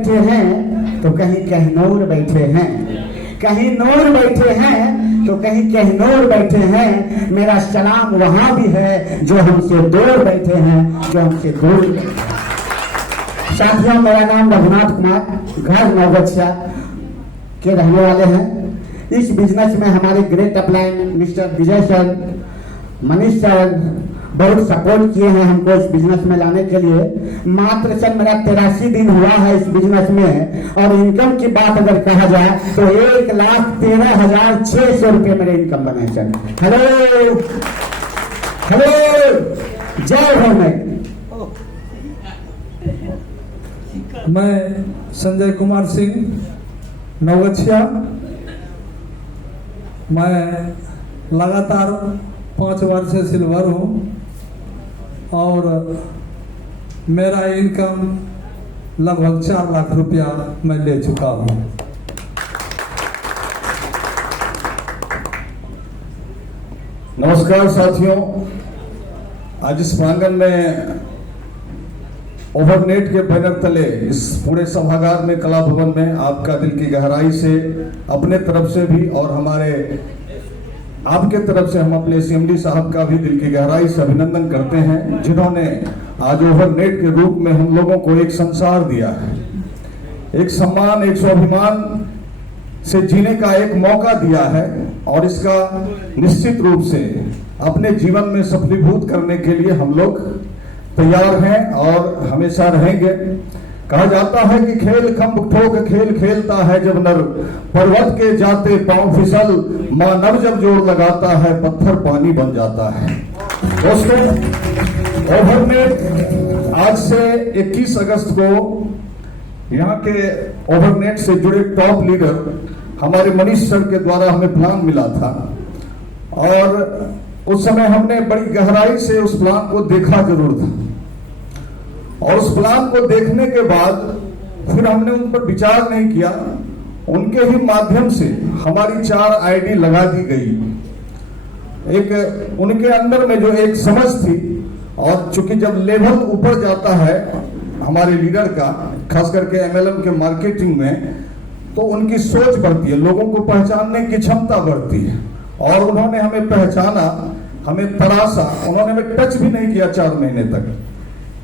बैठे हैं तो कहीं कहनौर बैठे हैं, कहीं नौर बैठे हैं तो कहीं कहनौर बैठे हैं। मेरा सलाम वहां भी है जो हमसे दूर बैठे हैं, जो हमसे दूर। साथियों, मेरा नाम रघुनाथ कुमार, घर नवगछिया के रहने वाले हैं। इस बिजनेस में हमारे ग्रेट अपलाइन मिस्टर विजय सर, मनीष सर बहुत सपोर्ट किए हैं हमको इस बिजनेस में लाने के लिए। मात्र सर मेरा 83 दिन हुआ है इस बिजनेस में, और इनकम की बात अगर कहा जाए तो 1,13,600 रुपये मेरे इनकम बने सर। हेलो हेलो, जय हो। मैं संजय कुमार सिंह, नवगछिया। मैं लगातार 5 वर्ष से सिल्वर हूँ और मेरा इनकम लगभग 4 लाख रुपया मैं ले चुका हूँ। नमस्कार साथियों, आज इस प्रांगण में ओवरनेट के बैनर तले इस पूरे सभागार में, कला भवन में आपका दिल की गहराई से, अपने तरफ से भी और हमारे आपके तरफ से हम अपने सीएमडी साहब का भी दिल की गहराई से अभिनंदन करते हैं, जिन्होंने आज ओवरनेट के रूप में हम लोगों को एक संसार दिया है, एक सम्मान, एक स्वाभिमान से जीने का एक मौका दिया है, और इसका निश्चित रूप से अपने जीवन में सफलीभूत करने के लिए हम लोग तैयार हैं और हमेशा रहेंगे। कहा जाता है कि खेल खंभ ठोक खेल खेलता है जब नर, पर्वत के जाते पांव फिसल, मानव जब जोड़ लगाता है पत्थर पानी बन जाता है। दोस्तों, ओवरनेट आज से 21 अगस्त को यहाँ के ओवरनेट से जुड़े टॉप लीडर हमारे मनीष सर के द्वारा हमें प्लान मिला था, और उस समय हमने बड़ी गहराई से उस प्लान को देखा जरूर था, और उस प्लान को देखने के बाद फिर हमने उन पर विचार नहीं किया। उनके ही माध्यम से हमारी 4 आईडी लगा दी गई। एक उनके अंदर में जो एक समझ थी, और चूंकि जब लेवल ऊपर जाता है हमारे लीडर का, खास करके एमएलएम के मार्केटिंग में, तो उनकी सोच बढ़ती है, लोगों को पहचानने की क्षमता बढ़ती है, और उन्होंने हमें पहचाना, हमें तराशा, उन्होंने हमें टच भी नहीं किया 4 महीने तक।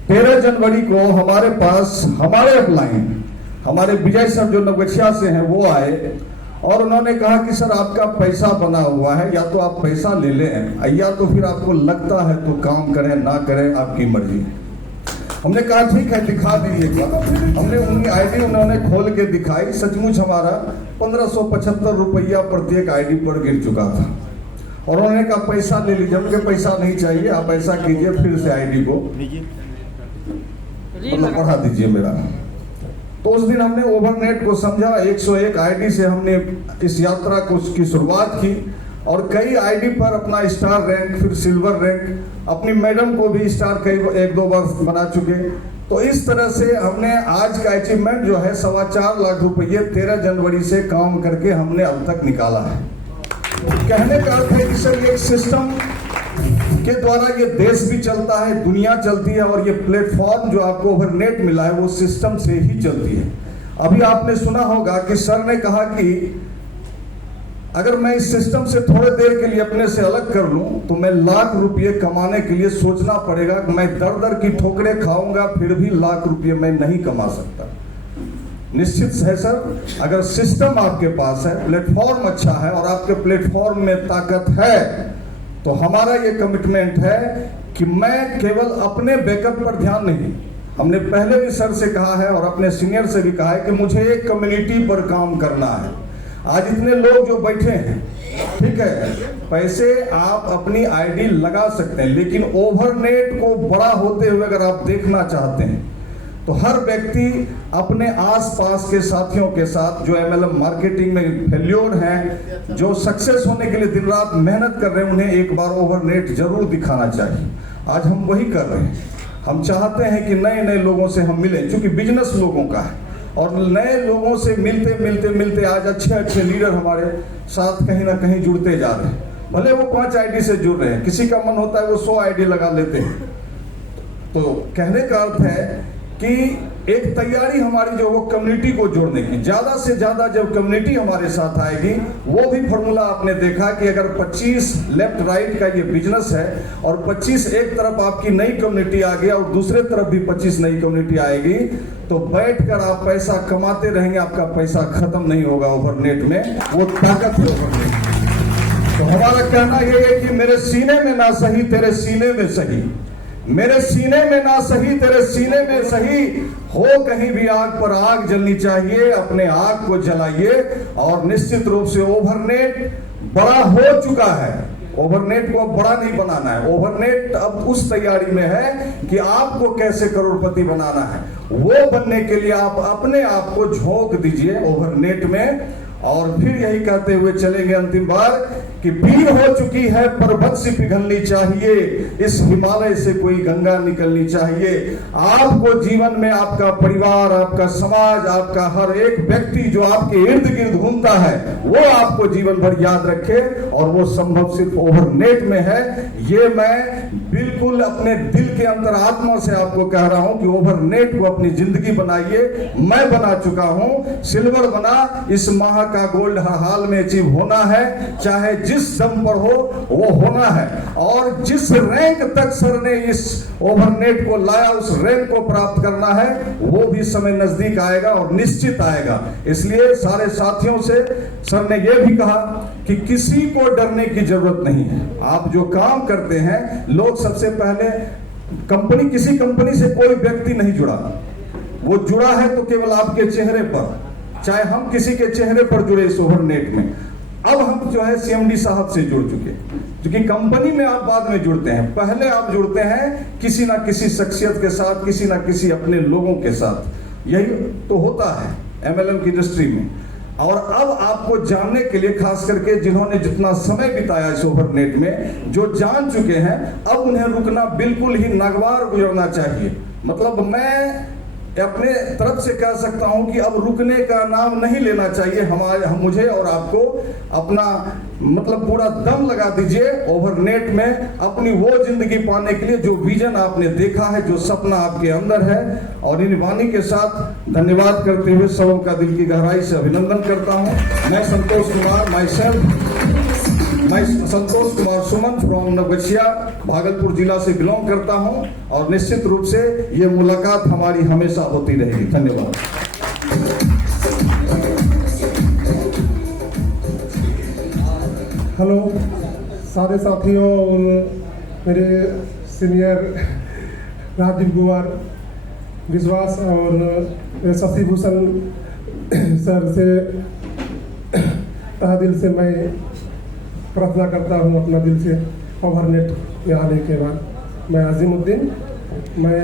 13 जनवरी को हमारे पास हमारे अपलाइन, हमारे विजय सर जो नवगछिया से हैं, वो आए और उन्होंने कहा कि सर आपका पैसा बना हुआ है, या तो आप पैसा ले लें, या तो फिर आपको लगता है तो काम करें, ना करें आपकी मर्जी। हमने कहा ठीक है, दिखा दीजिएगा। हमने उनकी आईडी उन्होंने खोल के दिखाई। सचमुच हमारा 1575 रुपया प्रत्येक आईडी पर गिर चुका था, और उन्होंने कहा पैसा ले लीजिए। हमने पैसा नहीं चाहिए, आप ऐसा कीजिए फिर से आईडी को मतलब बढ़ा दीजिए मेरा। तो उस दिन हमने ओवरनेट को समझा, 101 आईडी से हमने इस यात्रा को की शुरुआत की, और कई आईडी पर अपना स्टार रैंक, फिर सिल्वर रैंक, अपनी मैडम को भी स्टार कई 1-2 बार बना चुके। तो इस तरह से हमने आज का अचीवमेंट जो है 4.25 लाख रुपये 13 जनवरी से काम करके हमने अब तक निकाला है। कहने का अर्थ है कि सर एक सिस्टम के द्वारा ये देश भी चलता है, दुनिया चलती है, और ये प्लेटफॉर्म जो आपको ओवरनेट मिला है वो सिस्टम से ही चलती है। अभी आपने सुना होगा कि सर ने कहा कि अगर मैं इस सिस्टम से थोड़े देर के लिए अपने से अलग कर लूं तो मैं लाख रुपये कमाने के लिए सोचना पड़ेगा कि मैं दर दर की ठोकरें खाऊंगा, फिर भी लाख रुपये मैं नहीं कमा सकता। निश्चित है सर, अगर सिस्टम आपके पास है, प्लेटफॉर्म अच्छा है और आपके प्लेटफॉर्म में ताकत है, तो हमारा ये कमिटमेंट है कि मैं केवल अपने बैकअप पर ध्यान नहीं, हमने पहले भी सर से कहा है और अपने सीनियर से भी कहा है कि मुझे एक कम्युनिटी पर काम करना है। आज इतने लोग जो बैठे हैं, ठीक है, पैसे आप अपनी आईडी लगा सकते हैं, लेकिन ओवरनेट को बड़ा होते हुए अगर आप देखना चाहते हैं तो हर व्यक्ति अपने आसपास के साथियों के साथ जो एमएलएम मार्केटिंग में फेल्योर हैं, जो सक्सेस होने के लिए दिन रात मेहनत कर रहे हैं, उन्हें एक बार ओवरनेट जरूर दिखाना चाहिए। आज हम वही कर रहे हैं। हम चाहते हैं कि नए नए लोगों से हम मिलें, क्योंकि बिजनेस लोगों का है, और नए लोगों से मिलते मिलते मिलते आज अच्छे अच्छे लीडर हमारे साथ कहीं ना कहीं जुड़ते जा रहे हैं। भले वो 5 आईडी से जुड़ रहे हैं, किसी का मन होता है वो 100 आईडी लगा लेते हैं। तो कहने का अर्थ है कि एक तैयारी हमारी जो वो कम्युनिटी को जोड़ने की, ज्यादा से ज्यादा जब कम्युनिटी हमारे साथ आएगी, वो भी फॉर्मूला आपने देखा कि अगर 25 लेफ्ट राइट का ये बिजनेस है और 25 एक तरफ आपकी नई कम्युनिटी आ गया और दूसरे तरफ भी 25 नई कम्युनिटी आएगी, तो बैठकर आप पैसा कमाते रहेंगे, आपका पैसा खत्म नहीं होगा ओवरनेट में, वो ताकत है ओवरनेट। तो हमारा कहना यह है कि मेरे सीने में ना सही तेरे सीने में सही, मेरे सीने में ना सही तेरे सीने में सही, हो कहीं भी आग पर आग जलनी चाहिए, अपने आग को जलाइए। और निश्चित रूप से ओवरनेट बड़ा हो चुका है, ओवरनेट को अब बड़ा नहीं बनाना है, ओवरनेट अब उस तैयारी में है कि आपको कैसे करोड़पति बनाना है, वो बनने के लिए आप अपने आप को झोंक दीजिए ओवरनेट में। और फिर यही कहते हुए चलेंगे अंतिम बार कि पीर हो चुकी है पर्वत से पिघलनी चाहिए, इस हिमालय से कोई गंगा निकलनी चाहिए। आपको जीवन में आपका परिवार, आपका समाज, आपका हर एक व्यक्ति जो आपके इर्द गिर्द घूमता है, वो आपको जीवन भर याद रखे, और वो संभव सिर्फ ओवरनेट में है। ये मैं बिल्कुल अपने दिल के अंतरात्मा से आपको कह रहा हूं कि ओवरनेट को अपनी जिंदगी बनाइए। मैं बना चुका हूं, सिल्वर बना, इस माह का गोल्ड हर हाल में अचीव होना है, चाहे जिस दम पर हो वो होना है। और जिस रैंक तक सर ने इस ओवरनेट को लाया, उस रैंक को प्राप्त करना है, वो भी समय नजदीक आएगा और निश्चित आएगा। इसलिए सारे साथियों से सर ने यह भी कहा कि किसी को डरने की जरूरत नहीं है। आप जो काम करते हैं, लोग सबसे पहले कंपनी, किसी कंपनी से कोई व्यक्ति नहीं जुड़ा, वो जुड़ा है तो केवल आपके चेहरे पर, चाहे हम किसी के चेहरे पर जुड़े इस ओवरनेट में। अब हम जो है सीएमडी साहब से जुड़ चुके, क्योंकि कंपनी में आप बाद में जुड़ते हैं, पहले आप जुड़ते हैं किसी ना किसी शख्सियत के साथ, किसी ना किसी अपने लोगों के साथ। यही तो होता है एमएलएम की इंडस्ट्री में। और अब आपको जानने के लिए, खास करके जिन्होंने जितना समय बिताया इस ओवरनेट में, जो जान चुके हैं, अब उन्हें रुकना बिल्कुल ही नागवार गुजरना चाहिए। मतलब मैं अपने तरफ से कह सकता हूं कि अब रुकने का नाम नहीं लेना चाहिए। हम मुझे और आपको अपना मतलब पूरा दम लगा दीजिए ओवरनेट में, अपनी वो जिंदगी पाने के लिए जो विजन आपने देखा है, जो सपना आपके अंदर है। और इन वाणी के साथ धन्यवाद करते हुए सबका दिल की गहराई से अभिनंदन करता हूं। मैं संतोष कुमार सुमन फ्रॉम नवगछिया, भागलपुर जिला से बिलोंग करता हूं, और निश्चित रूप से ये मुलाकात हमारी हमेशा होती रहेगी। धन्यवाद। हेलो सारे साथियों और मेरे सीनियर राजीव कुमार विश्वास और मेरे शशि भूषण सर से तहे दिल से मैं प्रार्थना करता हूँ, अपना दिल से, ओवरनेट यहाँ आने के बाद। मैं अजीमुद्दीन, मैं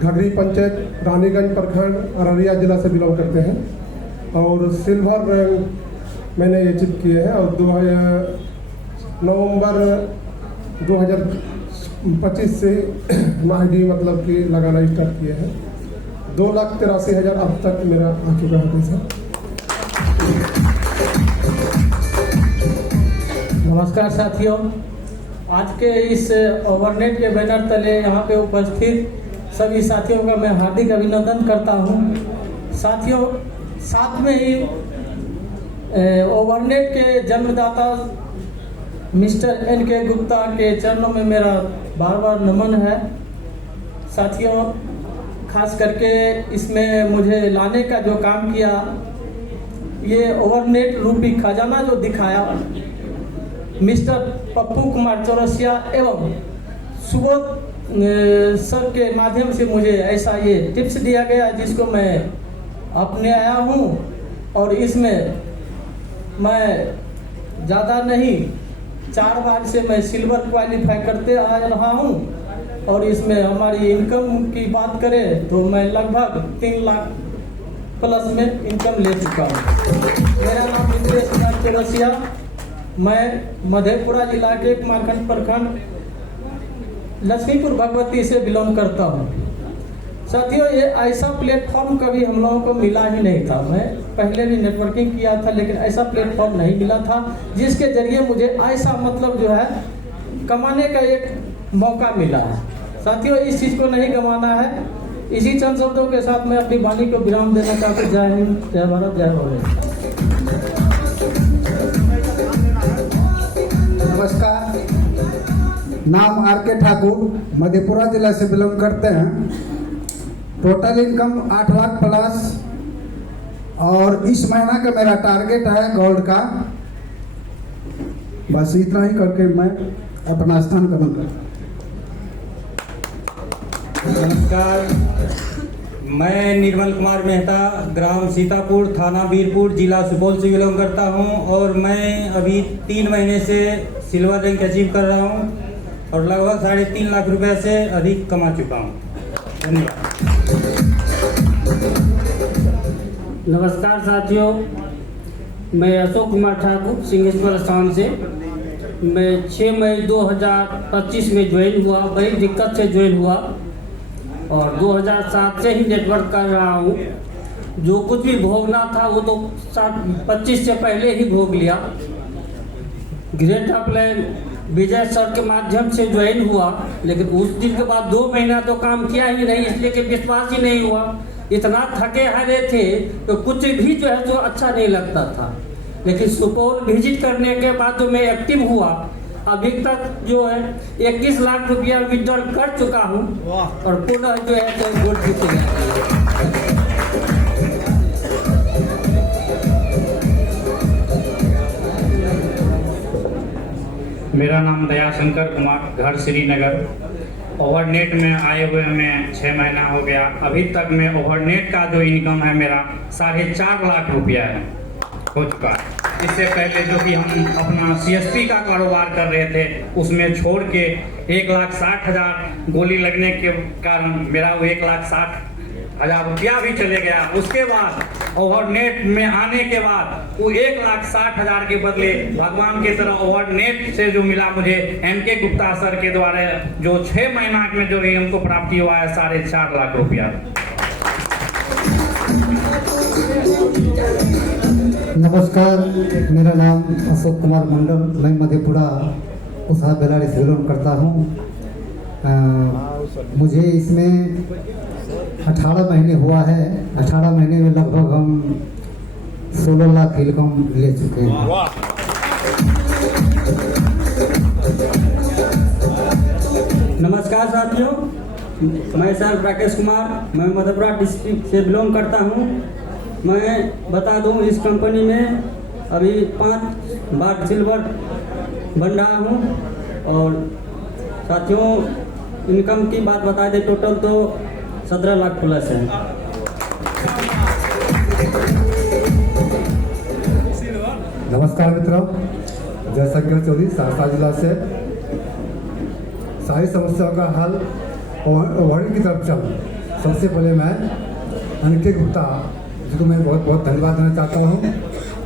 घघरी पंचायत रानीगंज प्रखंड अररिया जिला से बिलोंग करते हैं, और सिल्वर रैंक मैंने अचीव किए हैं। और नवंबर 2025 से ID मतलब कि लगाना स्टार्ट किए हैं। 2,83,000 अब तक मेरा आ चुका है पैसा। नमस्कार साथियों, आज के इस ओवरनेट के बैनर तले यहाँ पे उपस्थित सभी साथियों का मैं हार्दिक अभिनंदन करता हूँ। साथियों, साथ में ही ओवरनेट के जन्मदाता मिस्टर NK गुप्ता के चरणों में मेरा बार बार नमन है। साथियों, खास करके इसमें मुझे लाने का जो काम किया, ये ओवरनेट रूपी खजाना जो दिखाया मिस्टर पप्पू कुमार चौरसिया एवं सुबोध सर के माध्यम से मुझे ऐसा ये टिप्स दिया गया, जिसको मैं अपने आया हूँ। और इसमें मैं ज़्यादा नहीं, 4 बार से मैं सिल्वर क्वालिफाई करते आ रहा हूँ। और इसमें हमारी इनकम की बात करें तो मैं लगभग 3 लाख प्लस में इनकम ले चुका हूँ। मेरा नाम मिस्टर कुमार चौरसिया, मैं मधेपुरा जिला के कुमारखंड प्रखंड लक्ष्मीपुर भगवती से बिलोंग करता हूँ। साथियों, ये ऐसा प्लेटफॉर्म कभी हम लोगों को मिला ही नहीं था। मैं पहले भी नेटवर्किंग किया था, लेकिन ऐसा प्लेटफॉर्म नहीं मिला था जिसके जरिए मुझे ऐसा मतलब जो है कमाने का एक मौका मिला है। साथियों, इस चीज़ को नहीं गंवाना है। इसी चंद शब्दों के साथ मैं अपनी वाणी को विराम देना चाहता हूँ। जय हिंद, जय भारत, जय भारत। नमस्कार, नाम आर.के. ठाकुर, मधेपुरा जिला से बिलोंग करते हैं। टोटल इनकम 8 लाख प्लस, और इस महीना का मेरा टारगेट है गोल्ड का। बस इतना ही करके मैं अपना स्थान करूँगा। नमस्कार, मैं निर्मल कुमार मेहता, ग्राम सीतापुर, थाना वीरपुर, जिला सुपौल से बिलोंग करता हूं, और मैं अभी 3 महीने से सिल्वर रैंक अचीव कर रहा हूं और लगभग 3.5 लाख रुपए से अधिक कमा चुका हूं। धन्यवाद। नमस्कार साथियों, मैं अशोक कुमार ठाकुर, सिंहेश्वर स्थान से। मैं 6 मई 2025 में ज्वाइन हुआ, बड़ी दिक्कत से ज्वाइन हुआ, और 2007 से ही नेटवर्क कर रहा हूँ। जो कुछ भी भोगना था वो तो 25 से पहले ही भोग लिया। ग्रेट अपलाइन विजय सर के माध्यम से ज्वाइन हुआ, लेकिन उस दिन के बाद 2 महीना तो काम किया ही नहीं, इसलिए कि विश्वास ही नहीं हुआ। इतना थके हारे थे तो कुछ भी जो है तो अच्छा नहीं लगता था। लेकिन सुपौल विजिट करने के बाद जो मैं एक्टिव हुआ, अभी तक जो है 21 लाख रुपया विड्रॉल कर चुका हूँ, और पुनः जो है तो गोल्ड जीत गया। मेरा नाम दयाशंकर कुमार, घर श्रीनगर। ओवरनेट में आए हुए हमें 6 महीना हो गया। अभी तक में ओवरनेट का जो इनकम है मेरा 4.5 लाख रुपया है, हो चुका है। इससे पहले जो कि हम अपना CSP का कारोबार कर रहे थे, उसमें छोड़ के 1,60,000 गोली लगने के कारण मेरा वो 1,60,000 रुपया भी चले गया। उसके बाद ओवरनेट में आने के बाद वो 1,60,000 के बदले भगवान की तरह ओवरनेट से जो मिला मुझे NK गुप्ता सर के द्वारा, जो 6 महीना में जो हमको प्राप्ति हुआ है 4.5 लाख रुपया। नमस्कार, मेरा नाम अशोक कुमार मंडल, मैं मधेपुरा उषा बेलारी से बिलोंग करता हूँ। मुझे इसमें 18 महीने हुआ है। 18 महीने में लगभग हम 16 लाख इनकम ले चुके हैं। नमस्कार साथियों, मैं सर राकेश कुमार, मैं मधेपुरा डिस्ट्रिक्ट से बिलोंग करता हूं। मैं बता दूं, इस कंपनी में अभी 5 बार सिल्वर बन रहा हूं। और साथियों, इनकम की बात बता दें, टोटल तो 17 लाख प्लस है। नमस्कार मित्रों, जयशंकर चौधरी, सहरसा जिला से। सारी समस्याओं का हल वर्ल्ड की तरफ चल। सबसे पहले मैं NK गुप्ता जी को मैं बहुत बहुत धन्यवाद देना चाहता हूँ,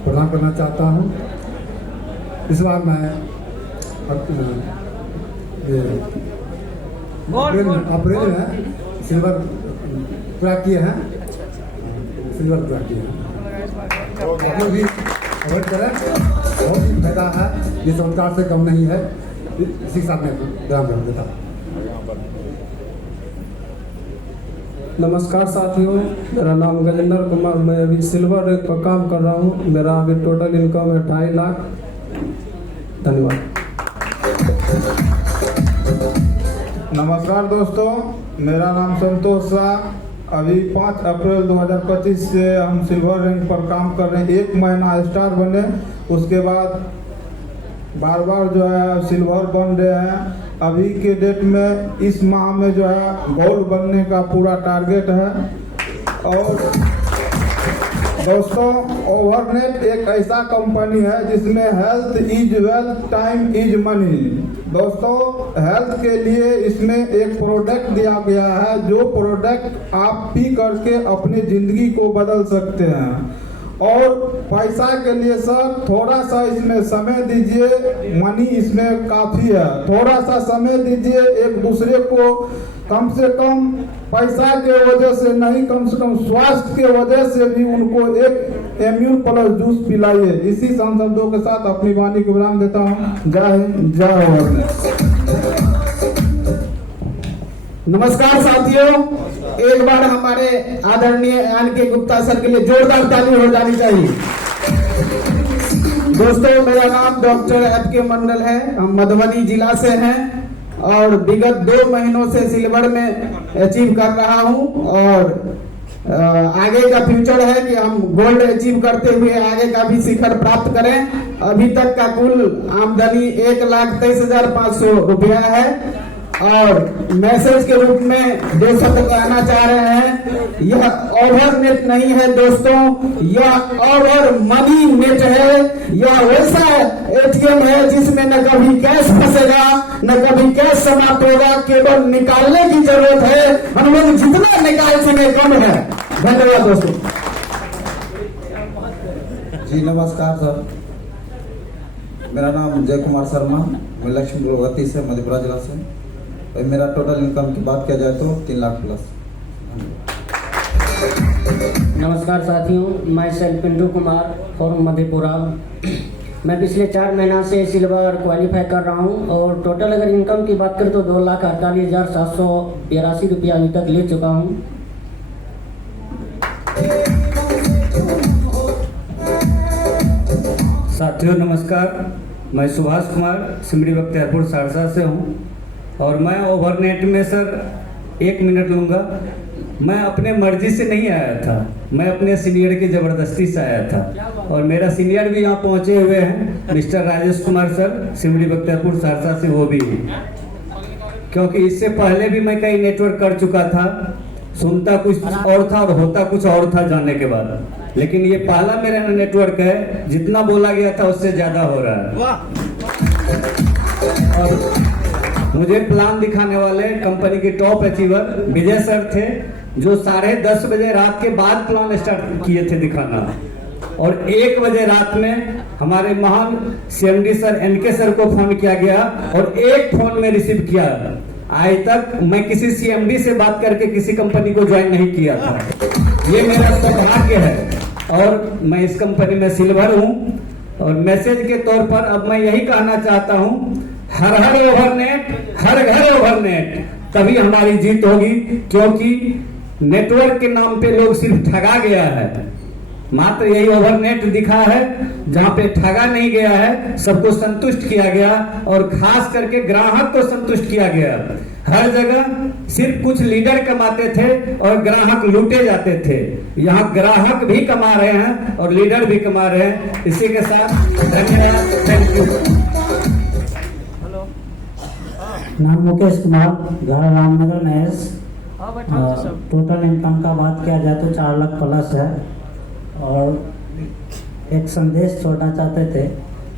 प्रणाम करना चाहता हूँ। इस बार मैं अप्रैल में सिल्वर पूरा किए हैं, सिल्वर पूरा किए हैं। जो भी अवॉइड करें, बहुत ही फायदा है, ये संस्कार से कम नहीं है। इसी के साथ में ध्यान रख देता हूँ। नमस्कार साथियों, मेरा नाम गजेंद्र कुमार, मैं अभी सिल्वर रैंक पर काम कर रहा हूँ। मेरा अभी टोटल इनकम है 2.5 लाख। धन्यवाद। नमस्कार दोस्तों, मेरा नाम संतोष शाह। अभी 5 अप्रैल 2025 से हम सिल्वर रैंक पर काम कर रहे हैं। 1 महीना स्टार बने, उसके बाद बार बार जो है सिल्वर बन रहे हैं। अभी के डेट में इस माह में जो है गोल्ड बनने का पूरा टारगेट है। और दोस्तों, ओवरनेट एक ऐसा कंपनी है जिसमें health is wealth, time is money. दोस्तों, हेल्थ के लिए इसमें एक प्रोडक्ट दिया गया है, जो प्रोडक्ट आप पी करके अपनी जिंदगी को बदल सकते हैं। और पैसा के लिए सर थोड़ा सा इसमें समय दीजिए, मनी इसमें काफ़ी है। थोड़ा सा समय दीजिए, एक दूसरे को कम से कम पैसा के वजह से नहीं, कम से कम स्वास्थ्य के वजह से भी उनको एक इम्यून प्लस जूस पिलाइए। इसी शब्दों के साथ अपनी वाणी को विराम देता हूँ। जय हिंद, जय भारत। नमस्कार साथियों, एक बार हमारे आदरणीय एनके गुप्ता सर के लिए जोरदार ताली हो जानी चाहिए। दोस्तों, मेरा नाम डॉक्टर FK मंडल है। हम मधुबनी जिला से हैं और विगत 2 महीनों से सिल्वर में अचीव कर रहा हूं और आगे का फ्यूचर है कि हम गोल्ड अचीव करते हुए आगे का भी शिखर प्राप्त करें। अभी तक का कुल आमदनी 1,23,500 रुपया है और मैसेज के रूप में 2 शब्द कहना चाह रहे हैं। यह ओवर नेट नहीं है दोस्तों, यह ओवर मनी नेट है। यह वैसा ATM है जिसमें न कभी कैश फंसेगा न कभी कैश समाप्त होगा, केवल निकालने की जरूरत है। हम लोग जितना निकाल सके कम है। धन्यवाद दोस्तों। जी नमस्कार सर, मेरा नाम जय कुमार शर्मा, मैं लक्ष्मी लोगती से मधेपुरा जिला से। और मेरा टोटल इनकम की बात किया जाए तो 3 लाख प्लस। नमस्कार साथियों, मैं सर पिंटू कुमार फॉर्म मधेपुरा। मैं पिछले 4 महीना से सिल्वर क्वालिफाई कर रहा हूं और टोटल अगर इनकम की बात करें तो 2,48,782 रुपया अभी तक ले चुका हूं। साथियों नमस्कार, मैं सुभाष कुमार सिमरी बख्तियारपुर सहरसा से हूं और मैं ओवरनेट में सर 1 मिनट लूँगा। मैं अपने मर्जी से नहीं आया था, मैं अपने सीनियर की ज़बरदस्ती से आया था और मेरा सीनियर भी यहाँ पहुँचे हुए हैं, मिस्टर राजेश कुमार सर सिमरी बख्तियारपुर सहरसा से, वो भी हैं। क्योंकि इससे पहले भी मैं कई नेटवर्क कर चुका था, सुनता कुछ और था और होता कुछ और था जाने के बाद, लेकिन ये पहला मेरा नेटवर्क है, जितना बोला गया था उससे ज़्यादा हो रहा है। और मुझे प्लान दिखाने वाले कंपनी के टॉप अचीवर विजय सर थे, जो 10:30 बजे रात के बाद प्लान स्टार्ट किए थे दिखाना और 1 बजे रात में हमारे महान CMD सर NK सर को फोन किया गया और एक फोन में रिसीव किया। आज तक मैं किसी CMD से बात करके किसी कंपनी को ज्वाइन नहीं किया था। ये मेरा सौभाग्य है और मैं इस कंपनी में सिल्वर हूँ। और मैसेज के तौर पर अब मैं यही कहना चाहता हूँ, हर ओवरनेट, हर घर ओवरनेट, तभी हमारी जीत होगी। क्योंकि नेटवर्क के नाम पे लोग सिर्फ ठगा गया है, मात्र यही ओवरनेट दिखा है जहां पे ठगा नहीं गया है, सबको संतुष्ट किया गया और खास करके ग्राहक को संतुष्ट किया गया। हर जगह सिर्फ कुछ लीडर कमाते थे और ग्राहक लूटे जाते थे, यहाँ ग्राहक भी कमा रहे हैं और लीडर भी कमा रहे हैं। इसी के साथ धन्यवाद, थैंक यू। नाम मुकेश कुमार, घर रामनगर नहेश। टोटल इनकम का बात किया जाए तो 4 लाख प्लस है। और एक संदेश छोड़ना चाहते थे।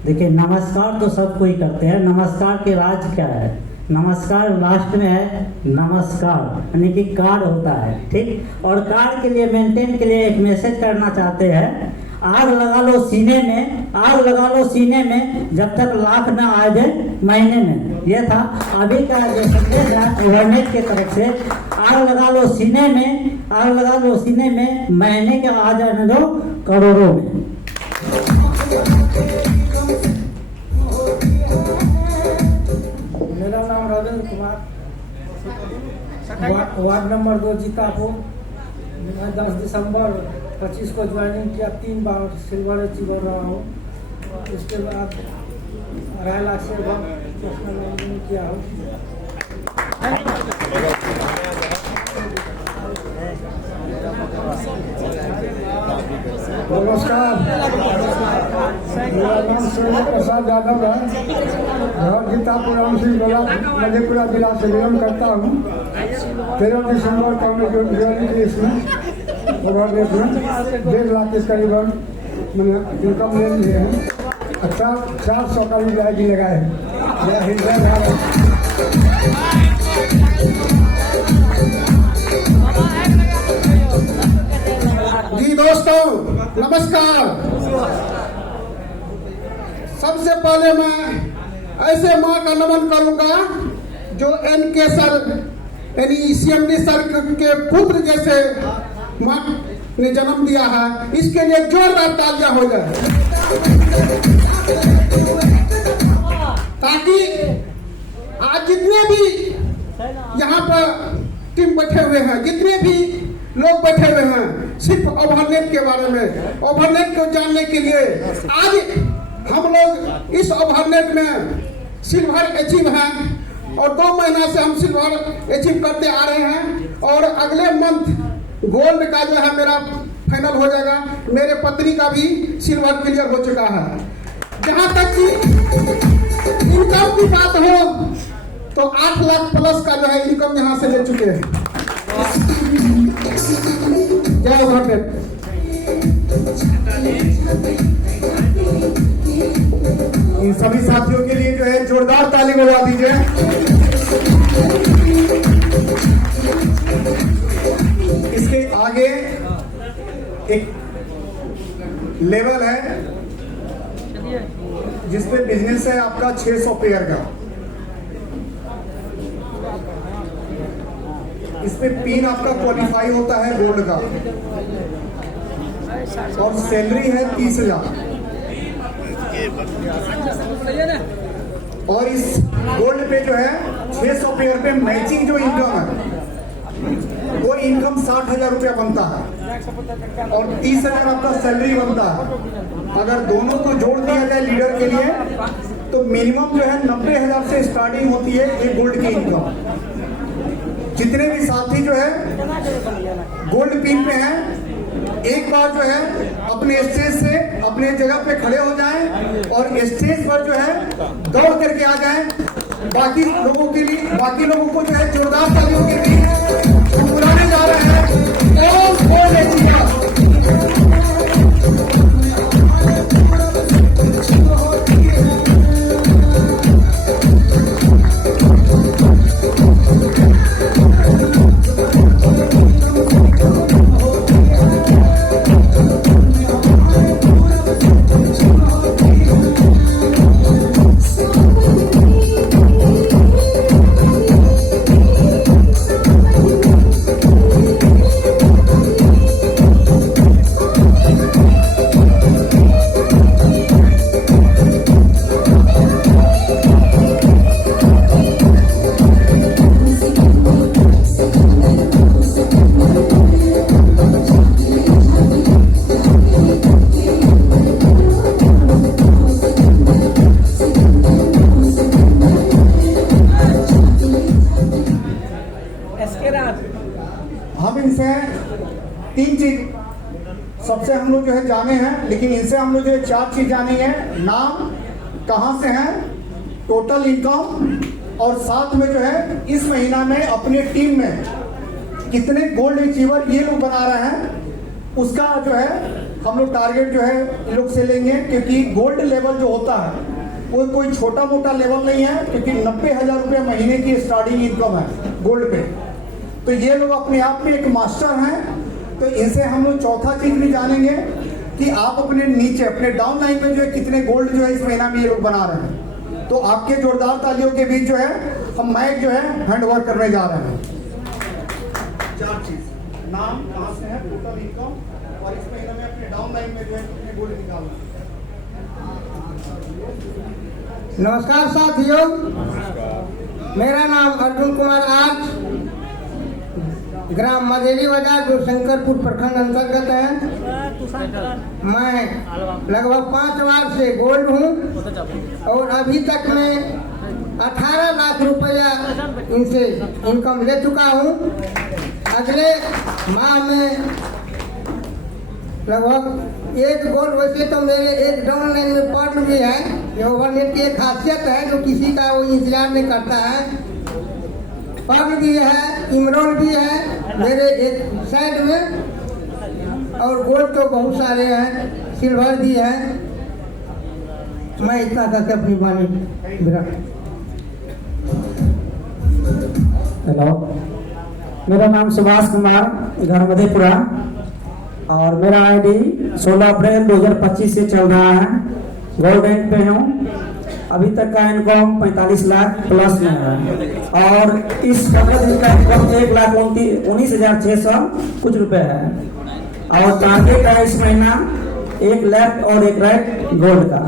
देखिए, नमस्कार तो सब कोई करते हैं, नमस्कार के राज क्या है? नमस्कार लास्ट में है नमस्कार, यानी कि कार होता है, ठीक। और कार के लिए मेंटेन के लिए एक मैसेज करना चाहते हैं, आग लगा लो सीने में, आग लगा लो सीने में, जब तक लाख ना आ जाए महीने में। ये था अभी का जो संदेश है गवर्नमेंट के तरफ से। आग लगा लो सीने में, आग लगा लो सीने में, महीने के आ जाने दो करोड़ों में। मेरा नाम राजेंद्र कुमार, वार्ड नंबर 2 जीतापुर। मैं 10 दिसंबर 25 को ज्वाइनिंग किया, 3 बार सिल्वर अचीवर रहा हूँ। इसके बाद 2.5 लाख से पर्सनल लॉन्ड्रिंग किया हूँ। नमस्कार, मेरा नाम सूर्य प्रसाद यादव है, घर गीतापुर राम सिंह गोला, मधेपुरा जिला से बिलोंग करता हूँ। 13 दिसंबर का मैं जो ज्वाइन की इसमें ओवरनेट में 1.5 लाख के करीबन मैंने इनकम ले लिए हैं। 400 का भी आईडी लगाए हैं। मेरा हृदय जी दोस्तों नमस्कार। सबसे पहले मैं ऐसे माँ का नमन करूंगा जो NK सर यानी CMD सर के पुत्र जैसे माँ ने जन्म दिया है, इसके लिए जोरदार तालियां हो जाए, ताकि आज जितने भी यहाँ पर टीम बैठे हुए हैं, जितने भी लोग बैठे हुए हैं, सिर्फ ओवरनेट के बारे में, ओवरनेट को जानने के लिए आज हम लोग इस ओवरनेट में सिल्वर अचीव हैं और 2 महीना से हम सिल्वर अचीव करते आ रहे हैं और अगले मंथ गोल्ड का जो है मेरा फाइनल हो जाएगा। मेरे पत्नी का भी सिल्वर क्लियर हो चुका है। जहाँ तक कि इनकम की बात हो तो 8 लाख प्लस का जो है इनकम यहाँ से ले चुके हैं। जय ओवरनेट। इन सभी साथियों के लिए जो है जोरदार ताली बजा दीजिए। इसके आगे एक लेवल है जिसमें बिजनेस है आपका 600 पेयर का। इसमें पिन आपका क्वालिफाई होता है गोल्ड का और सैलरी है 30,000। और इस गोल्ड पे जो है 600 पेयर पे मैचिंग जो इनकम है वो इनकम 60,000 रुपया बनता है और 30,000 आपका सैलरी बनता है। अगर दोनों को जोड़ दिया जाए लीडर के लिए तो मिनिमम जो है 90,000 से स्टार्टिंग होती है ये गोल्ड की इनकम। जितने भी साथी जो है गोल्ड पिन पे हैं, एक बार जो है अपने स्टेज से अपने जगह पे खड़े हो जाएं और स्टेज पर जो है दौड़ करके आ जाएं। बाकी लोगों के लिए, बाकी लोगों को जो है जोरदार तालियों के लिए बुलाने जा रहे हैं। हम इनसे 3 चीज सबसे हम लोग जो है जाने हैं, लेकिन इनसे हम लोग जो है 4 चीज जानी है। नाम, कहाँ से हैं, टोटल इनकम और साथ में जो है इस महीना में अपने टीम में कितने गोल्ड अचीवर ये लोग बना रहे हैं उसका जो है हम लोग टारगेट जो है इन लोग से लेंगे। क्योंकि गोल्ड लेवल जो होता है वो कोई छोटा मोटा लेवल नहीं है, क्योंकि 90,000 रुपये महीने की स्टार्टिंग इनकम है गोल्ड पे। तो ये लोग अपने आप में एक मास्टर हैं। तो इनसे हम लोग चौथा चीज भी जानेंगे कि आप अपने नीचे अपने डाउन लाइन में जो है कितने गोल्ड जो है इस महीना में ये लोग बना रहे हैं। तो आपके जोरदार तालियों के बीच जो है हम माइक जो है हैंड ओवर करने जा रहे हैं। 4 चीज, नाम, कहाँ से है, टोटल इनकम और इस महीने में अपने डाउन लाइन में जो है कितने गोल्ड निकालना है। नमस्कार साथियों, मेरा नाम अर्जुन कुमार आज, ग्राम मदेली बाजार जो शंकरपुर प्रखंड अंतर्गत है। मैं लगभग 5 बार से गोल्ड हूँ और अभी तक मैं 18 लाख रुपया इनसे इनकम ले चुका हूँ। अगले माह में लगभग 1 गोल्ड, वैसे तो मेरे एक डाउन लाइन में पर्ल भी है। ये ओवरनेट की एक खासियत है जो किसी का वो इंतजार नहीं करता है। पर्ल भी है, इमरान भी है मेरे एक साइड में और गोल्ड तो बहुत सारे हैं, सिल्वर भी है। मैं इतना करके अपनी वाणी हेलो, मेरा नाम सुभाष कुमार, घर मधेपुरा और मेरा आईडी 16 अप्रैल 2025 से चल रहा है। गोल्ड रैंक पे हूँ। अभी तक का इनकम 45 लाख प्लस में है और इस 15 दिन का इनकम 1,19,600 कुछ रुपए है और टारगेट है इस महीना 1 लाख और 1 लाख गोल्ड का।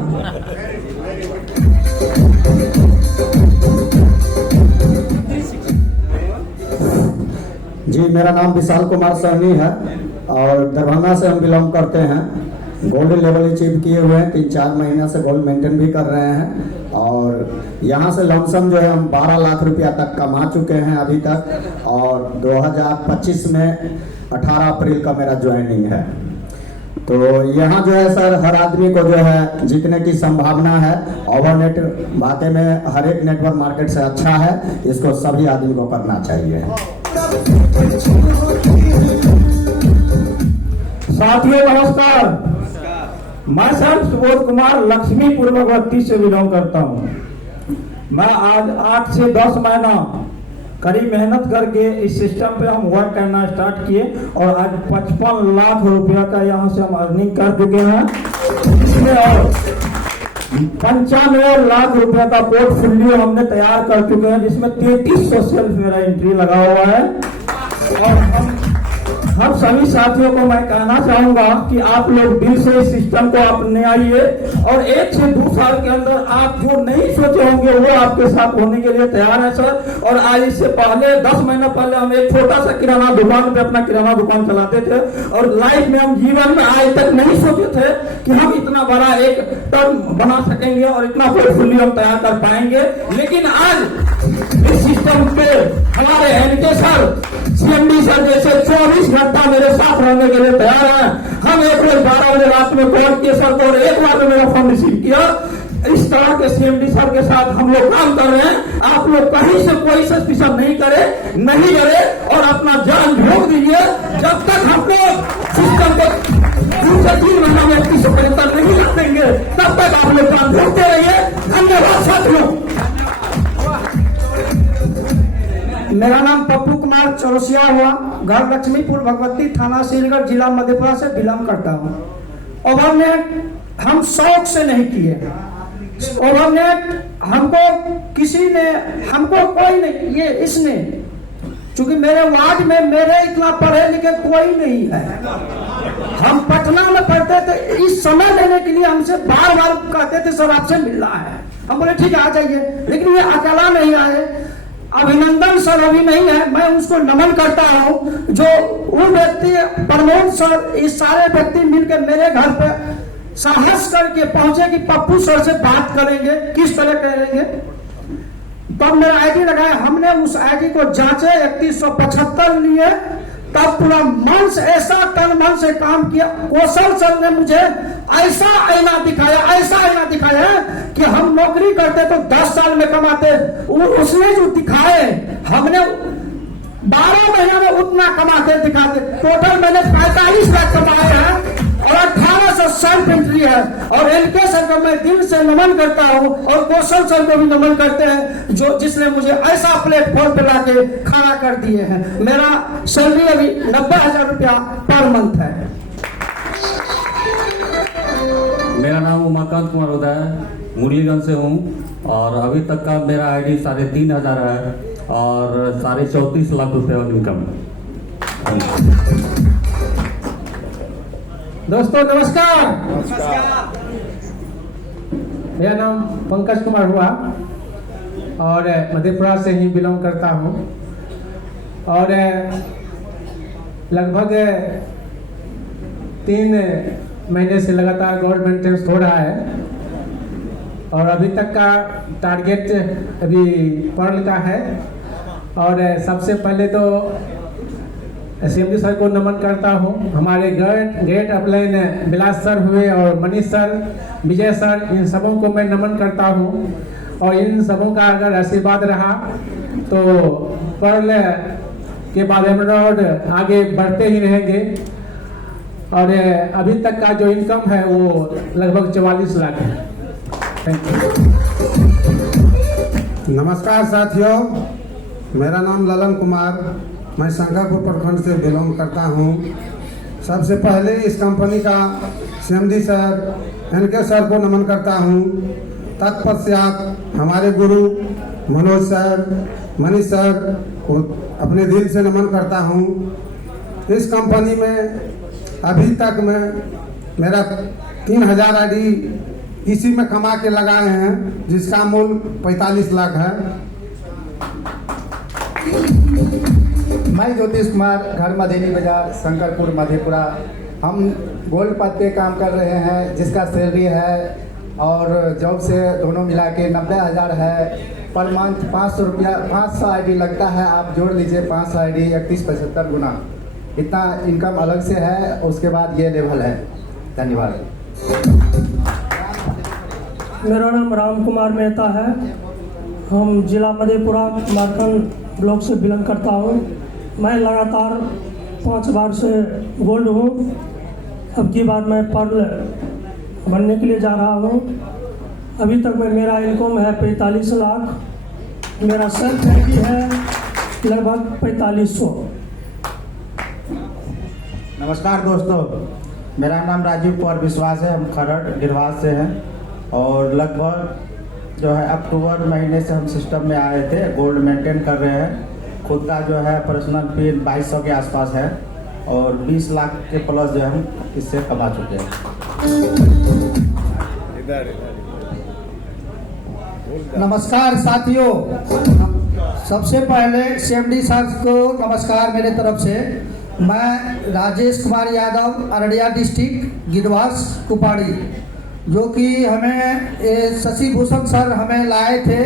जी, मेरा नाम विशाल कुमार सहनी है और दरभंगा से हम बिलोंग करते हैं। गोल्ड लेवल अचीव किए हुए हैं, 3-4 महीना से गोल्ड मेंटेन भी कर रहे हैं और यहाँ से लमसम जो है हम 12 लाख रुपया तक कमा चुके हैं अभी तक। और 2025 में 18 अप्रैल का मेरा ज्वाइनिंग है। तो यहाँ जो है सर, हर आदमी को जो है जीतने की संभावना है। ओवरनेट वाकई में हर एक नेटवर्क मार्केट से अच्छा है, इसको सभी आदमी को करना चाहिए। साथियों नमस्कार, मैं सर सुबोध कुमार लक्ष्मीपुर भगवती से बिलोंग करता हूँ। मैं आज 8 से 10 महीना कड़ी मेहनत करके इस सिस्टम पे हम वर्क करना स्टार्ट किए और आज 55 लाख रुपया का यहाँ से हम अर्निंग कर चुके हैं। इसमें और 95 लाख रुपया का पोर्टफोलियो हमने तैयार कर चुके हैं, जिसमें 3300 सेल्फ मेरा एंट्री लगा हुआ है। और हम सभी साथियों को मैं कहना चाहूंगा कि आप लोग दिल से इस सिस्टम को अपने आइए और 1 से 2 साल के अंदर आप जो नहीं सोचे होंगे वो आपके साथ होने के लिए तैयार है सर। और आज इससे पहले 10 महीना पहले हम एक छोटा सा किराना दुकान पे अपना किराना दुकान चलाते थे और लाइफ में हम जीवन में आज तक नहीं सोचे थे कि हम इतना बड़ा एक टर्म बना सकेंगे और इतना पोर्टफोलियो हम तैयार कर पाएंगे। लेकिन आज इस सिस्टम पे हमारे एनके सर, सीएमडी सर जैसे 24 घंटा मेरे साथ रहने के लिए तैयार है। हम एक रोज 12 बजे रात में कॉल किए सर को और एक बार में मेरा फोन रिसीव किया। इस तरह के सीएमडी सर के साथ हम लोग काम कर रहे हैं। आप लोग कहीं से कोई सस्पिशन नहीं करे और अपना जान झोंक दीजिए। जब तक हम लोग सिस्टम को 2 से 3 महीना में 2175 नहीं कर देंगे तब तक आप लोग जान झोंकते रहिए। धन्यवाद साथियों। मेरा नाम पप्पू कुमार चौरसिया हुआ, घर लक्ष्मीपुर भगवती, थाना श्रीनगर, जिला मधेपुरा से बिलोंग करता हूँ। ओवरनेट हम शौक से नहीं किए। ओवरनेट हमको किसी ने, हमको कोई नहीं, ये इसने, चूंकि मेरे वार्ड में मेरे इतना पढ़े लिखे कोई नहीं है। हम पटना में पढ़ते थे, इस समय लेने के लिए हमसे बार बार कहते थे सर आपसे मिलना है। हम बोले ठीक है आ जाइए, लेकिन ये अकेला नहीं आए। अभिनंदन सर अभी नहीं है, मैं उसको नमन करता हूँ जो वो व्यक्ति प्रमोद सर, इस सारे व्यक्ति मिलकर मेरे घर पे साहस करके पहुंचे कि पप्पू सर से बात करेंगे, किस तरह करेंगे। तब मेरा आईडी लगाया, हमने उस आईडी को जांचे, 3175 लिए, तब पूरा मन से, ऐसा तन मन से काम किया। कौशल सर ने मुझे ऐसा आईना दिखाया कि हम नौकरी करते तो 10 साल में कमाते, उसने जो दिखाए हमने 12 महीना में उतना कमाते दिखाते। टोटल मैंने 45 लाख कमाए हैं और 1800 सेल्फ एंट्री है। और एनके सर को मैं दिल से नमन करता हूँ और कौशल सर को भी नमन करते हैं जो जिसने मुझे ऐसा प्लेटफॉर्म पे लाके खड़ा कर दिए हैं। मेरा सैलरी अभी 90,000 रुपया पर मंथ है। मेरा नाम उमाकांत कुमार उदय है, मुरलीगंज से हूँ और अभी तक का मेरा आईडी 3,500 है और 34.5 लाख रुपए इनकम। दोस्तों नमस्कार। मेरा नाम पंकज कुमार हुआ और मधेपुरा से ही बिलोंग करता हूँ और लगभग 3 महीने से लगातार गवर्नमेंट मेंटेनेंस हो रहा है और अभी तक का टारगेट अभी पर्ल का है। और सबसे पहले तो सीएमडी सर को नमन करता हूँ। हमारे ग्रेट अपलाइन बिलास सर हुए और मनीष सर, विजय सर, इन सबों को मैं नमन करता हूँ और इन सबों का अगर आशीर्वाद रहा तो पर्ल के बाद एमराल्ड आगे बढ़ते ही रहेंगे। और अभी तक का जो इनकम है वो लगभग 44 लाख है। नमस्कार साथियों, मेरा नाम ललन कुमार, मैं शंकरपुर प्रखंड से बिलोंग करता हूँ। सबसे पहले इस कंपनी का सीएमडी सर, एनके सर को नमन करता हूँ। तत्पश्चात हमारे गुरु मनोज सर, मनीष सर को अपने दिल से नमन करता हूँ। इस कंपनी में अभी तक मैं मेरा 3000 आईडी इसी में कमा के लगाए हैं, जिसका मूल्य 45 लाख है। मैं ज्योतिष कुमार, घर मदेनी बाजार, शंकरपुर, मधेपुरा। हम गोल्ड पद पे काम कर रहे हैं, जिसका सैलरी है और जॉब से दोनों मिला के 90,000 है। पर मंथ 500 रुपया 500 आईडी लगता है। आप जोड़ लीजिए 500 आईडी 31-75 गुना, इतना इनकम अलग से है। उसके बाद ये लेवल है। धन्यवाद। मेरा नाम राम कुमार मेहता है। हम जिला मधेपुरा मारकंड ब्लॉक से बिलोंग करता हूँ। मैं लगातार 5 बार से गोल्ड हूँ। अब की बार मैं पर्ल बनने के लिए जा रहा हूँ। अभी तक में मेरा इनकम है 45 लाख। मेरा सेल्फ आईडी है लगभग 4500। नमस्कार दोस्तों, मेरा नाम राजीव कुमार विश्वास है। हम खरड़ गिरवास से हैं और लगभग जो है अक्टूबर महीने से हम सिस्टम में आए थे। गोल्ड मेंटेन कर रहे हैं। खुद का जो है पर्सनल फी 2200 के आसपास है और 20 लाख के प्लस जो है हम इससे कमा चुके हैं। नमस्कार साथियों, सबसे पहले CMD सर को नमस्कार मेरे तरफ से। मैं राजेश कुमार यादव, अररिया डिस्ट्रिक्ट, गिरवास कुपाड़ी, जो कि हमें शशि भूषण सर हमें लाए थे,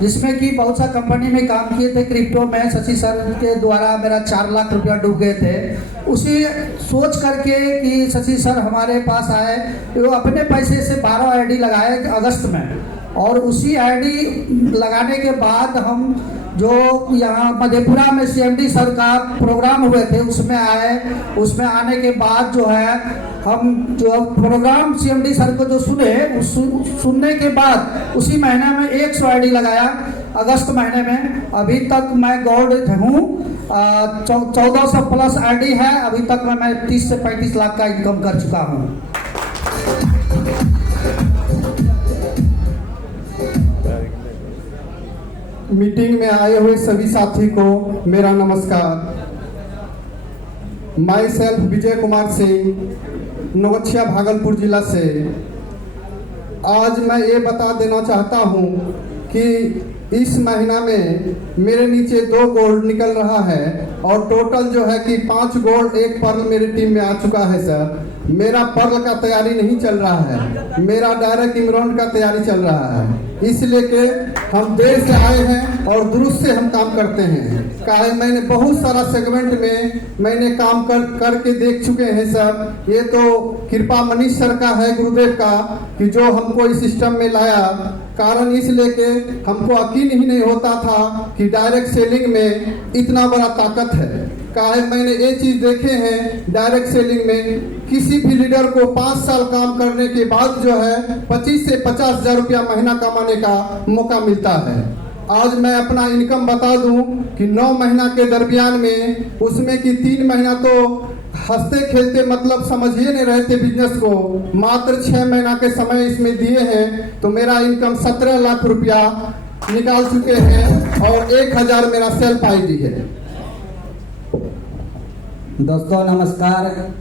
जिसमें कि बहुत सा कंपनी में काम किए थे क्रिप्टो में। शशि सर के द्वारा मेरा 4 लाख रुपया डूब गए थे। उसी सोच करके कि शशि सर हमारे पास आए, वो अपने पैसे से 12 आईडी लगाए अगस्त में, और उसी आईडी लगाने के बाद हम जो यहाँ मधेपुरा में CMD सर का प्रोग्राम हुए थे उसमें आए। उसमें आने के बाद जो है हम जो प्रोग्राम CMD सर को जो सुनने के बाद उसी महीने में 100 आईडी लगाया अगस्त महीने में। अभी तक मैं गोल्ड हूँ, 1400 प्लस आईडी है। अभी तक मैं 30 से 35 लाख का इनकम कर चुका हूँ। मीटिंग में आए हुए सभी साथी को मेरा नमस्कार। माई सेल्फ विजय कुमार सिंह, नवगछिया, भागलपुर जिला से। आज मैं ये बता देना चाहता हूँ कि इस महीना में मेरे नीचे 2 गोल्ड निकल रहा है और टोटल जो है कि 5 गोल्ड 1 पर्ल मेरी टीम में आ चुका है सर। मेरा पर्ल का तैयारी नहीं चल रहा है, मेरा डायरेक्ट इमरान का तैयारी चल रहा है। इसलिए कि हम देर से आए हैं और दुरुस्त से हम काम करते हैं। काहे मैंने बहुत सारा सेगमेंट में मैंने काम करके देख चुके हैं सर। ये तो कृपा मनीष सर का है, गुरुदेव का, कि जो हमको इस सिस्टम में लाया। कारण इसलिए कि हमको यकीन ही नहीं होता था कि डायरेक्ट सेलिंग में इतना बड़ा ताकत है। काहे मैंने ये चीज देखे हैं डायरेक्ट सेलिंग में, किसी भी लीडर को 5 साल काम करने के बाद जो है 25 से 50 हजार रुपया महीना कमाने का मौका मिलता है। आज मैं अपना इनकम बता दूं कि 9 महीना के दरमियान में, उसमें कि 3 महीना तो हंसते खेलते मतलब समझिए नहीं रहे थे बिजनेस को, मात्र 6 महीना के समय इसमें दिए हैं तो मेरा इनकम 17 लाख रुपया निकाल चुके हैं और 1000 मेरा सेल्फ आईडी है। दोस्तों नमस्कार,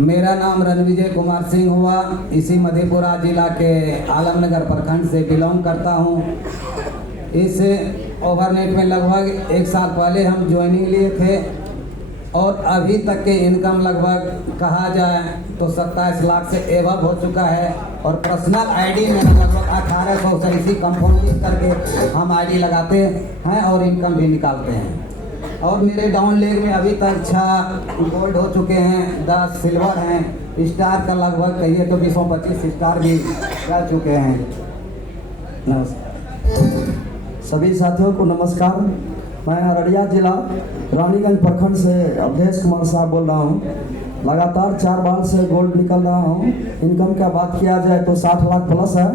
मेरा नाम रणविजय कुमार सिंह हुआ। इसी मधेपुरा जिला के आलमनगर प्रखंड से बिलोंग करता हूँ। इस ओवरनेट में लगभग 1 साल पहले हम ज्वाइनिंग लिए थे और अभी तक के इनकम लगभग कहा जाए तो 27 लाख से एवब हो चुका है। और पर्सनल आईडी में लगभग 1800 से इसी कंपाउंडिंग करके हम आईडी लगाते हैं और इनकम भी निकालते हैं। और मेरे डाउन लेग में अभी तक 6 गोल्ड हो चुके हैं, 10 सिल्वर हैं, स्टार का लगभग कहिए तो 20-25 स्टार भी कर चुके हैं। नमस्कार सभी साथियों को नमस्कार। मैं अररिया जिला रानीगंज प्रखंड से अवधेश कुमार साहब बोल रहा हूँ। लगातार 4 बार से गोल्ड निकल रहा हूँ। इनकम का बात किया जाए तो 60 लाख प्लस है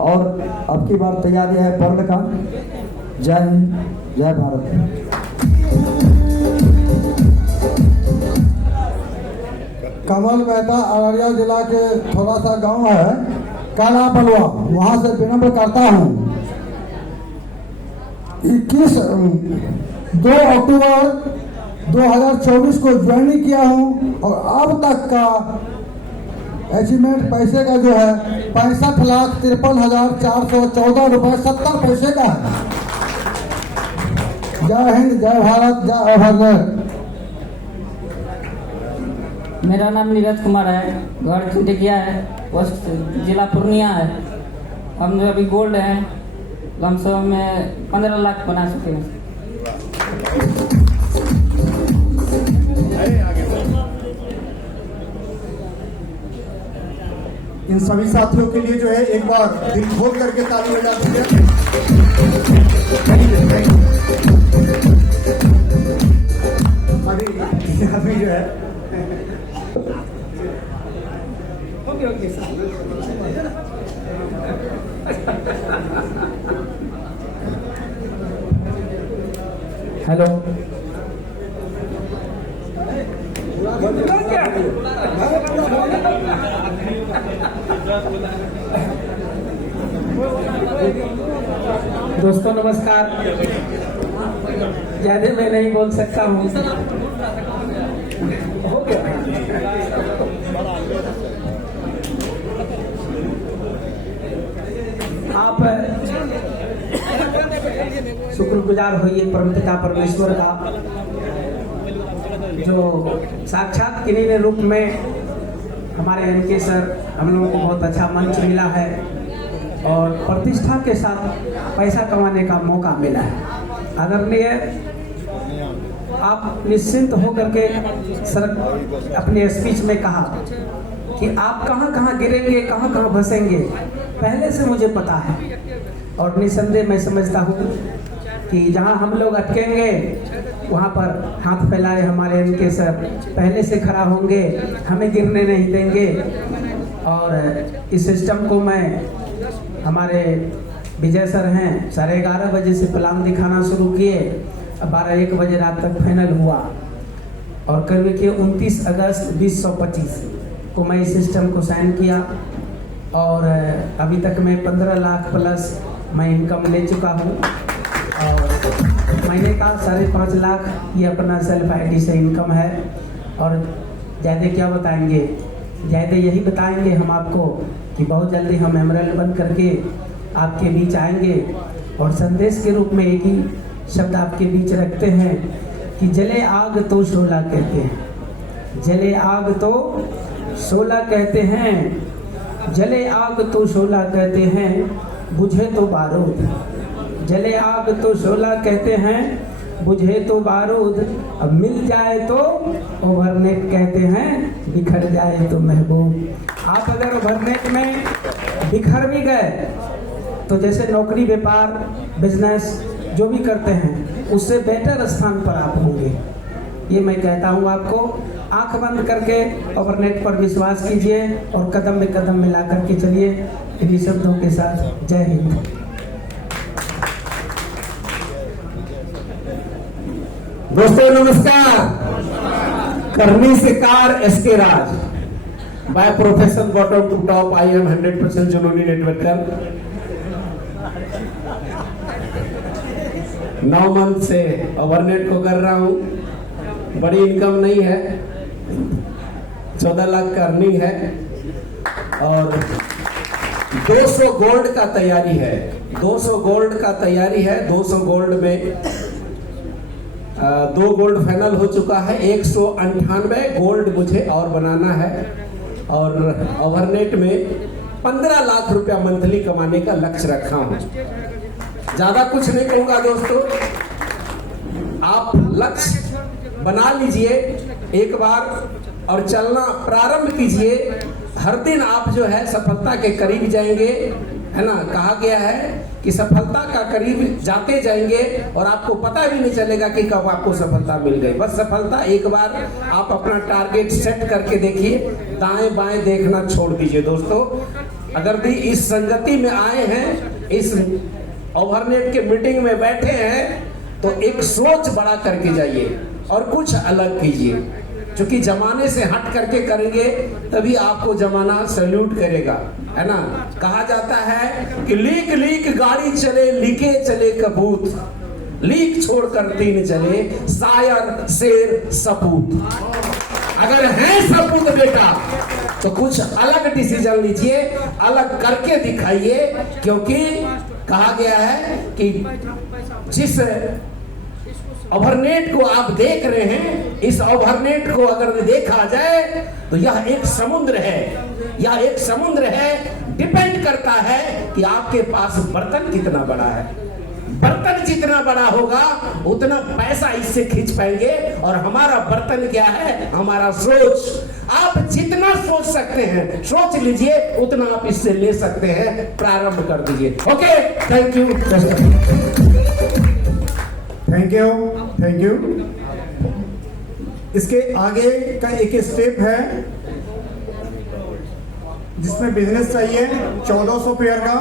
और अब की बार तैयारी है पर्ल का। जय हिंद, जय भारत। कमल मेहता, अररिया जिला के थोड़ा सा गांव है काला बलुआ, वहां से विनम्र करता हूं। 2 अक्टूबर 2024 को ज्वाइनिंग किया हूं और अब तक का अचीवमेंट पैसे का जो है 65,53,414 रुपये 70 पैसे का है। जय हिंद, जय भारत, जय ओवरनेट। मेरा नाम नीरज कुमार है, घर खिंडकिया है, पोस्ट जिला पूर्णिया है। हम जो अभी गोल्ड हैं लमसम में 15 लाख बना चुके हैं। इन सभी साथियों के लिए जो है एक बार दिल खोल करके ताली बजा दीजिए। अभी जो है ओके हेलो, दोस्तों नमस्कार। ज्यादा मैं नहीं बोल सकता हूँ। आप शुक्रगुजार होइए परमपिता परमेश्वर का, जो साक्षात किन्हीं रूप में हमारे एनके सर हम लोगों को बहुत अच्छा मंच मिला है और प्रतिष्ठा के साथ पैसा कमाने का मौका मिला है। आदरणीय आप निश्चिंत होकर के सर अपने स्पीच में कहा कि आप कहाँ कहाँ गिरेंगे, कहाँ कहाँ फंसेंगे, पहले से मुझे पता है और निसंदेह मैं समझता हूँ कि जहाँ हम लोग अटकेंगे वहाँ पर हाथ फैलाए हमारे एनके सर पहले से खड़ा होंगे, हमें गिरने नहीं देंगे। और इस सिस्टम को मैं हमारे विजय सर हैं 11:30 बजे से प्लान दिखाना शुरू किए, 12-1 बजे रात तक फाइनल हुआ और कल के 29 अगस्त 2025 को मैं इस सिस्टम को साइन किया और अभी तक मैं 15 लाख प्लस मैं इनकम ले चुका हूँ और महीने का 5.5 लाख ये अपना सेल्फ आईडी से इनकम है। और ज़्यादा क्या बताएंगे, ज़्यादा यही बताएंगे हम आपको कि बहुत जल्दी हम एमरल्ड बन करके आपके बीच आएंगे और संदेश के रूप में एक ही शब्द आपके बीच रखते हैं कि जले आग तो शोला कहते हैं, जले आग तो शोला कहते हैं, जले आग तो शोला कहते हैं, बुझे तो बारूद, जले आग तो शोला कहते हैं, बुझे तो बारूद, अब मिल जाए तो ओवरनेट कहते हैं, बिखर जाए तो महबूब। आप अगर ओवरनेट में बिखर भी गए तो जैसे नौकरी, व्यापार, बिजनेस जो भी करते हैं उससे बेटर स्थान पर आप होंगे। ये मैं कहता हूँ आपको। आंख बंद करके ओवरनेट पर विश्वास कीजिए और कदम में कदम मिला करके चलिए। इन्हीं शब्दों के साथ जय हिंद। दोस्तों नमस्कार। करनी से कार S K Raj, by profession bottom to top I am 100% जुनूनी नेटवर्कर। 9 मंथ से ओवरनेट को कर रहा हूँ। बड़ी इनकम नहीं है, 14 लाख का अर्निंग है और 200 गोल्ड का तैयारी है। 200 गोल्ड का तैयारी है। 200 गोल्ड में 2 गोल्ड फाइनल हो चुका है। 198 गोल्ड मुझे और बनाना है और ओवरनेट में 15 लाख रुपया मंथली कमाने का लक्ष्य रखा हूं। ज्यादा कुछ नहीं कहूंगा दोस्तों, आप लक्ष्य बना लीजिए एक बार और चलना प्रारंभ कीजिए। हर दिन आप जो है सफलता के करीब जाएंगे, है ना। कहा गया है कि सफलता का करीब जाते जाएंगे और आपको पता भी नहीं चलेगा कि कब आपको सफलता मिल गई। बस सफलता एक बार आप अपना टारगेट सेट करके देखिए, दाएं बाएं देखना छोड़ दीजिए दोस्तों। अगर भी इस संगति में आए हैं, इस ओवरनेट के मीटिंग में बैठे हैं, तो एक सोच बड़ा करके जाइए और कुछ अलग कीजिए, क्योंकि जमाने से हट करके करेंगे तभी आपको जमाना सैल्यूट करेगा, है ना। कहा जाता है कि लीक लीक गाड़ी चले, लीके चले कबूत, लीक छोड़कर 3 चले, शायर शेर सपूत। अगर है सपूत बेटा तो कुछ अलग डिसीजन लीजिए, अलग करके दिखाइए, क्योंकि कहा गया है कि जिस ओवरनेट को आप देख रहे हैं, इस ओवरनेट को अगर देखा जाए तो यह एक समुद्र है, यह एक समुद्र है। डिपेंड करता है कि आपके पास बर्तन कितना बड़ा है। बर्तन जितना बड़ा होगा उतना पैसा इससे खींच पाएंगे। और हमारा बर्तन क्या है? हमारा सोच। आप जितना सोच सकते हैं सोच लीजिए, उतना आप इससे ले सकते हैं। प्रारंभ कर दीजिए। Okay, thank you, thank you. इसके आगे का एक स्टेप है जिसमें बिजनेस चाहिए 1400 पेयर का।